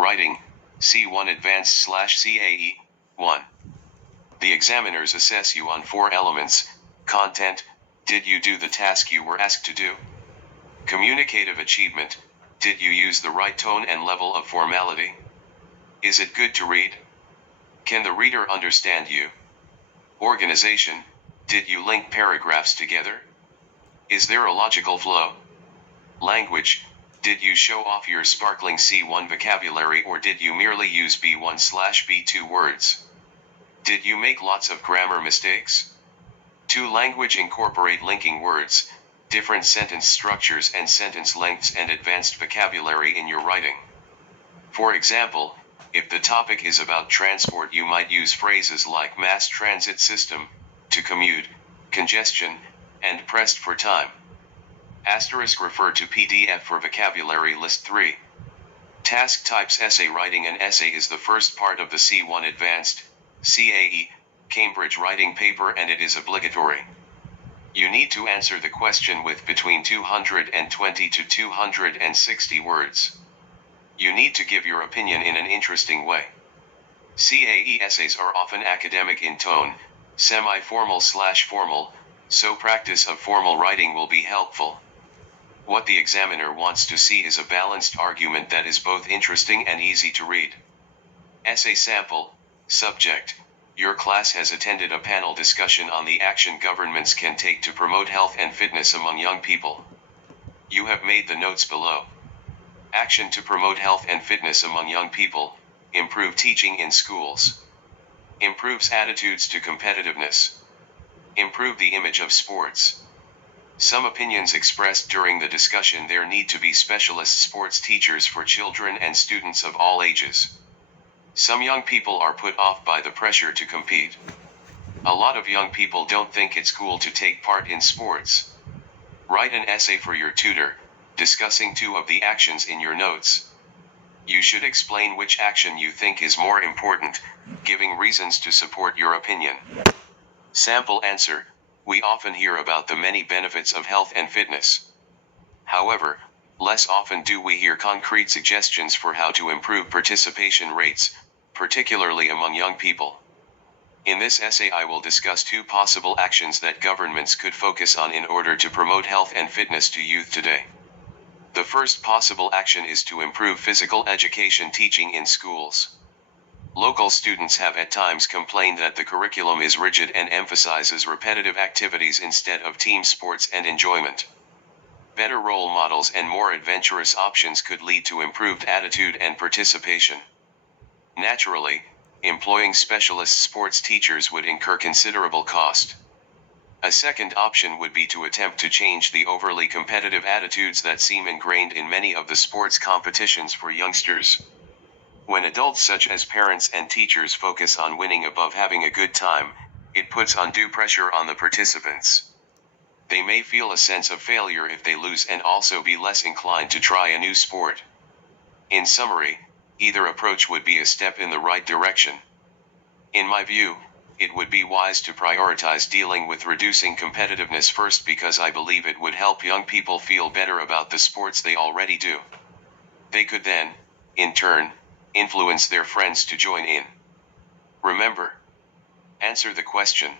Writing, C1 Advanced/CAE, 1. The examiners assess you on 4 elements: content, did you do the task you were asked to do? Communicative achievement, did you use the right tone and level of formality? Is it good to read? Can the reader understand you? Organization, did you link paragraphs together? Is there a logical flow? Language, did you show off your sparkling C1 vocabulary, or did you merely use B1/B2 words? Did you make lots of grammar mistakes? 2. Language, incorporate linking words, different sentence structures and sentence lengths, and advanced vocabulary in your writing. For example, if the topic is about transport, you might use phrases like mass transit system, to commute, congestion, and pressed for time. Asterisk, refer to PDF for vocabulary list. 3. Task types. Essay writing. An essay is the first part of the C1 Advanced, CAE, Cambridge writing paper, and it is obligatory. You need to answer the question with between 220 to 260 words. You need to give your opinion in an interesting way. CAE essays are often academic in tone, semi-formal/formal, so practice of formal writing will be helpful. What the examiner wants to see is a balanced argument that is both interesting and easy to read. Essay sample. Subject: your class has attended a panel discussion on the action governments can take to promote health and fitness among young people. You have made the notes below. Action to promote health and fitness among young people: improve teaching in schools. Improves attitudes to competitiveness. Improve the image of sports. Some opinions expressed during the discussion: there need to be specialist sports teachers for children and students of all ages. Some young people are put off by the pressure to compete. A lot of young people don't think it's cool to take part in sports. Write an essay for your tutor, discussing 2 of the actions in your notes. You should explain which action you think is more important, giving reasons to support your opinion. Sample answer: we often hear about the many benefits of health and fitness. However, less often do we hear concrete suggestions for how to improve participation rates, particularly among young people. In this essay, I will discuss 2 possible actions that governments could focus on in order to promote health and fitness to youth today. The first possible action is to improve physical education teaching in schools. Local students have at times complained that the curriculum is rigid and emphasizes repetitive activities instead of team sports and enjoyment. Better role models and more adventurous options could lead to improved attitude and participation. Naturally, employing specialist sports teachers would incur considerable cost. A second option would be to attempt to change the overly competitive attitudes that seem ingrained in many of the sports competitions for youngsters. When adults such as parents and teachers focus on winning above having a good time, it puts undue pressure on the participants. They may feel a sense of failure if they lose and also be less inclined to try a new sport. In summary, either approach would be a step in the right direction. In my view, it would be wise to prioritize dealing with reducing competitiveness first, because I believe it would help young people feel better about the sports they already do. They could then, in turn, influence their friends to join in. Remember, answer the question.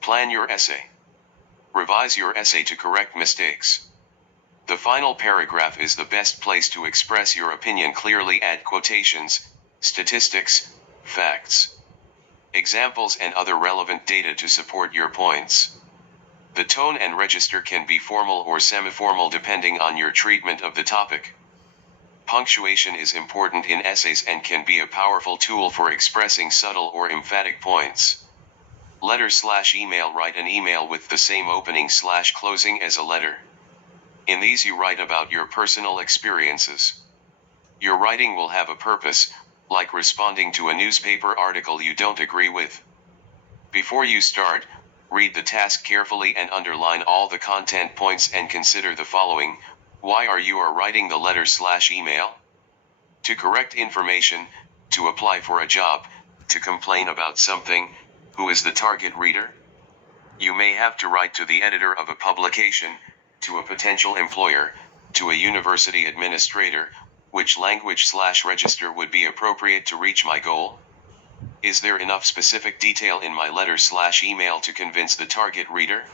Plan your essay. Revise your essay to correct mistakes. The final paragraph is the best place to express your opinion clearly. Add quotations, statistics, facts, examples, and other relevant data to support your points. The tone and register can be formal or semi-formal depending on your treatment of the topic. Punctuation is important in essays and can be a powerful tool for expressing subtle or emphatic points. Letter/email. Write an email with the same opening/closing as a letter. In these you write about your personal experiences. Your writing will have a purpose, like responding to a newspaper article you don't agree with. Before you start, read the task carefully and underline all the content points and consider the following. Why are you writing the letter/email? To correct information, to apply for a job, to complain about something. Who is the target reader? You may have to write to the editor of a publication, to a potential employer, to a university administrator, Which language/register would be appropriate to reach my goal? Is there enough specific detail in my letter/email to convince the target reader?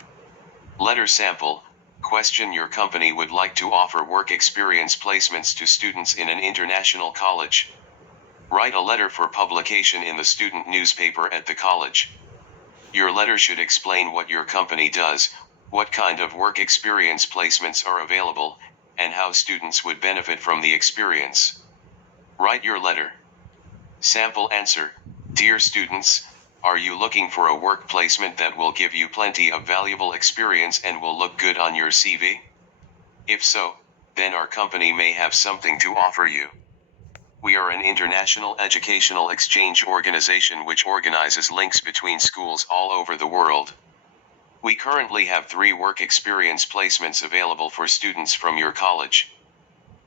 Letter sample. Question: your company would like to offer work experience placements to students in an international college. Write a letter for publication in the student newspaper at the college. Your letter should explain what your company does, what kind of work experience placements are available, and how students would benefit from the experience. Write your letter. Sample answer: dear students, are you looking for a work placement that will give you plenty of valuable experience and will look good on your CV? If so, then our company may have something to offer you. We are an international educational exchange organization which organizes links between schools all over the world. We currently have 3 work experience placements available for students from your college.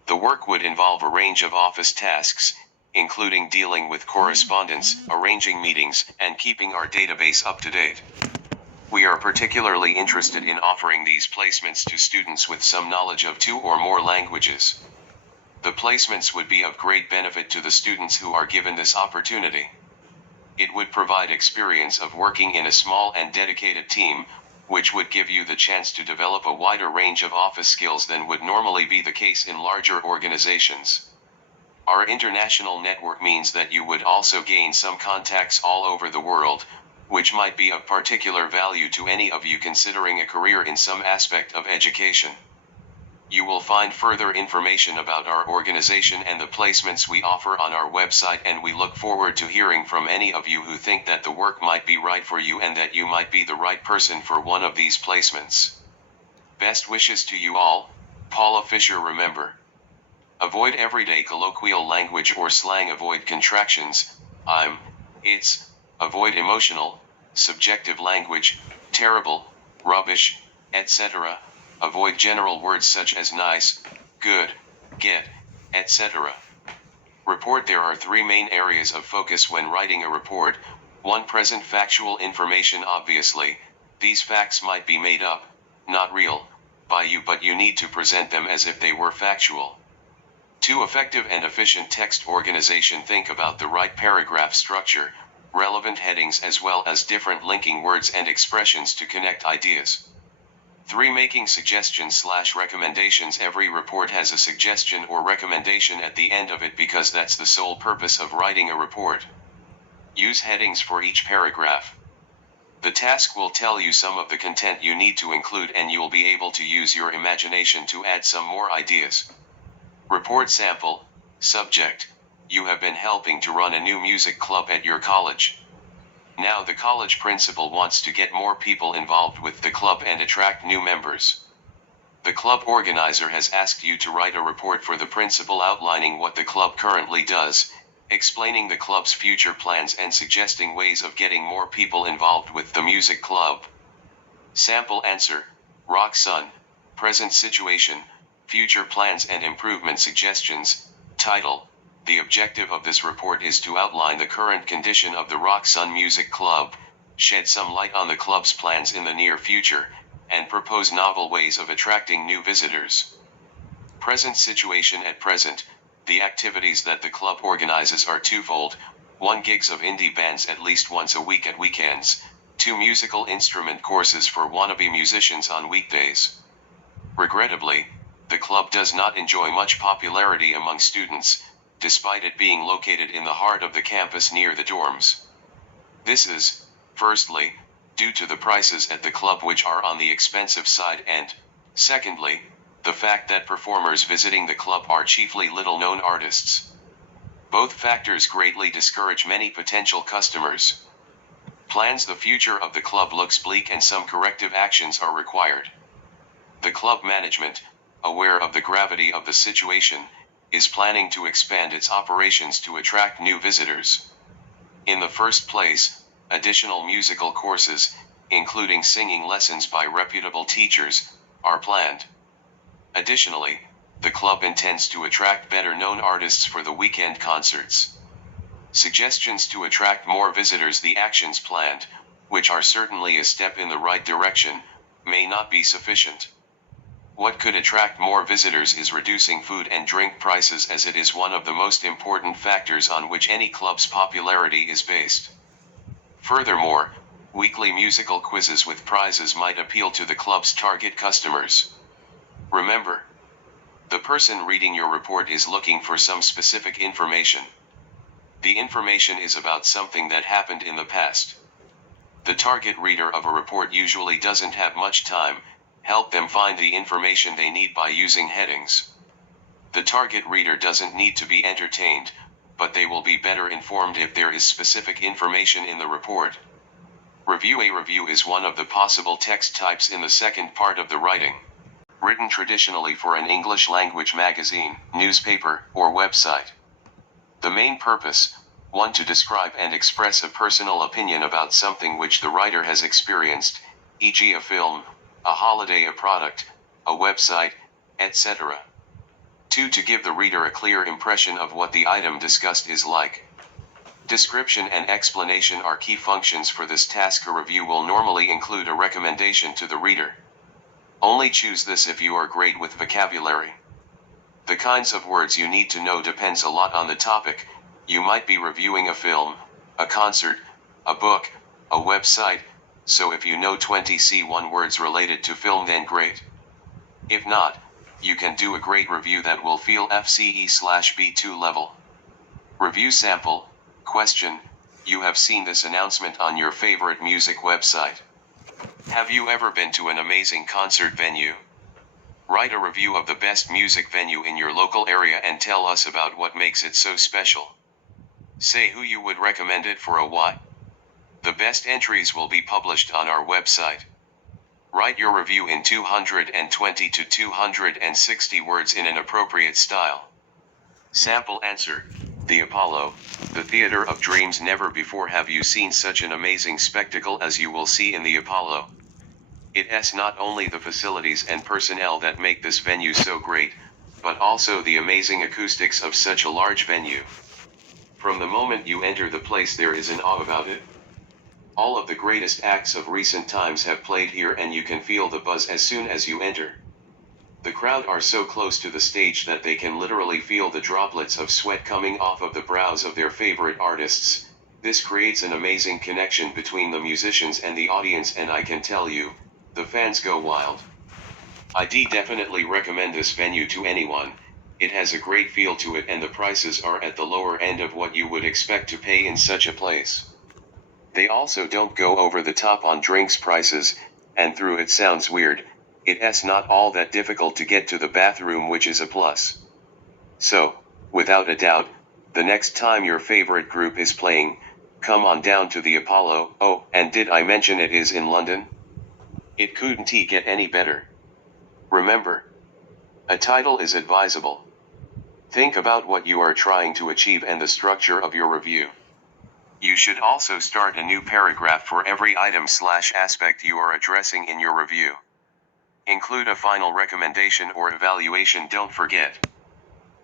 The work would involve a range of office tasks, including dealing with correspondence, arranging meetings, and keeping our database up to date. We are particularly interested in offering these placements to students with some knowledge of 2 or more languages. The placements would be of great benefit to the students who are given this opportunity. It would provide experience of working in a small and dedicated team, which would give you the chance to develop a wider range of office skills than would normally be the case in larger organizations. Our international network means that you would also gain some contacts all over the world, which might be of particular value to any of you considering a career in some aspect of education. You will find further information about our organization and the placements we offer on our website, and we look forward to hearing from any of you who think that the work might be right for you and that you might be the right person for one of these placements. Best wishes to you all, Paula Fisher. Remember, avoid everyday colloquial language or slang, avoid contractions, I'm, it's, avoid emotional, subjective language, terrible, rubbish, etc. Avoid general words such as nice, good, get, etc. Report. There are 3 main areas of focus when writing a report. 1. Present factual information. Obviously, these facts might be made up, not real, by you, but you need to present them as if they were factual. 2. Effective and efficient text organization. Think about the right paragraph structure, relevant headings, as well as different linking words and expressions to connect ideas. 3. Making suggestions/recommendations. Every report has a suggestion or recommendation at the end of it because that's the sole purpose of writing a report. Use headings for each paragraph. The task will tell you some of the content you need to include, and you'll be able to use your imagination to add some more ideas. Report sample. Subject: you have been helping to run a new music club at your college. Now the college principal wants to get more people involved with the club and attract new members. The club organizer has asked you to write a report for the principal outlining what the club currently does, explaining the club's future plans, and suggesting ways of getting more people involved with the music club. Sample answer: Rock Sun. Present situation, future plans and improvement suggestions. Title: the objective of this report is to outline the current condition of the Rock Sun Music Club, shed some light on the club's plans in the near future, and propose novel ways of attracting new visitors. Present situation. At present, the activities that the club organizes are twofold: 1. Gigs of indie bands at least once a week at weekends, 2. Musical instrument courses for wannabe musicians on weekdays. Regrettably, the club does not enjoy much popularity among students, despite it being located in the heart of the campus near the dorms. This is, firstly, due to the prices at the club, which are on the expensive side, and, secondly, the fact that performers visiting the club are chiefly little-known artists. Both factors greatly discourage many potential customers. Plans. The future of the club looks bleak and some corrective actions are required. The club management, aware of the gravity of the situation, is planning to expand its operations to attract new visitors. In the first place, additional musical courses, including singing lessons by reputable teachers, are planned. Additionally, the club intends to attract better-known artists for the weekend concerts. Suggestions to attract more visitors. The actions planned, which are certainly a step in the right direction, may not be sufficient. What could attract more visitors is reducing food and drink prices, as it is one of the most important factors on which any club's popularity is based. Furthermore, weekly musical quizzes with prizes might appeal to the club's target customers. Remember, the person reading your report is looking for some specific information. The information is about something that happened in the past. The target reader of a report usually doesn't have much time. Help them find the information they need by using headings. The target reader doesn't need to be entertained, but they will be better informed if there is specific information in the report. Review. A review is one of the possible text types in the second part of the writing. Written traditionally for an English language magazine, newspaper, or website. The main purpose: 1. To describe and express a personal opinion about something which the writer has experienced, e.g. a film, a holiday, a product, a website, etc. 2. To give the reader a clear impression of what the item discussed is like. Description and explanation are key functions for this task. A review will normally include a recommendation to the reader. Only choose this if you are great with vocabulary. The kinds of words you need to know depends a lot on the topic. You might be reviewing a film, a concert, a book, a website, so if you know 20 C1 words related to film, then great. If not, you can do a great review that will feel FCE/B2 level. Review sample. Question: you have seen this announcement on your favorite music website. Have you ever been to an amazing concert venue? Write a review of the best music venue in your local area and tell us about what makes it so special. Say who you would recommend it for or why. The best entries will be published on our website. Write your review in 220 to 260 words in an appropriate style. Sample answer: the Apollo, the Theater of Dreams. Never before have you seen such an amazing spectacle as you will see in the Apollo. It's not only the facilities and personnel that make this venue so great, but also the amazing acoustics of such a large venue. From the moment you enter the place, there is an awe about it. All of the greatest acts of recent times have played here, and you can feel the buzz as soon as you enter. The crowd are so close to the stage that they can literally feel the droplets of sweat coming off of the brows of their favorite artists. This creates an amazing connection between the musicians and the audience, and I can tell you, the fans go wild. I definitely recommend this venue to anyone. It has a great feel to it, and the prices are at the lower end of what you would expect to pay in such a place. They also don't go over the top on drinks prices, and though it sounds weird, it's not all that difficult to get to the bathroom, which is a plus. So, without a doubt, the next time your favorite group is playing, come on down to the Apollo. Oh, and did I mention it is in London? It couldn't get any better. Remember, a title is advisable. Think about what you are trying to achieve and the structure of your review. You should also start a new paragraph for every item/aspect you are addressing in your review. Include a final recommendation or evaluation. Don't forget.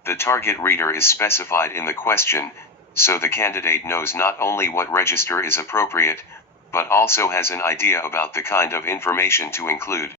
The target reader is specified in the question, so the candidate knows not only what register is appropriate, but also has an idea about the kind of information to include.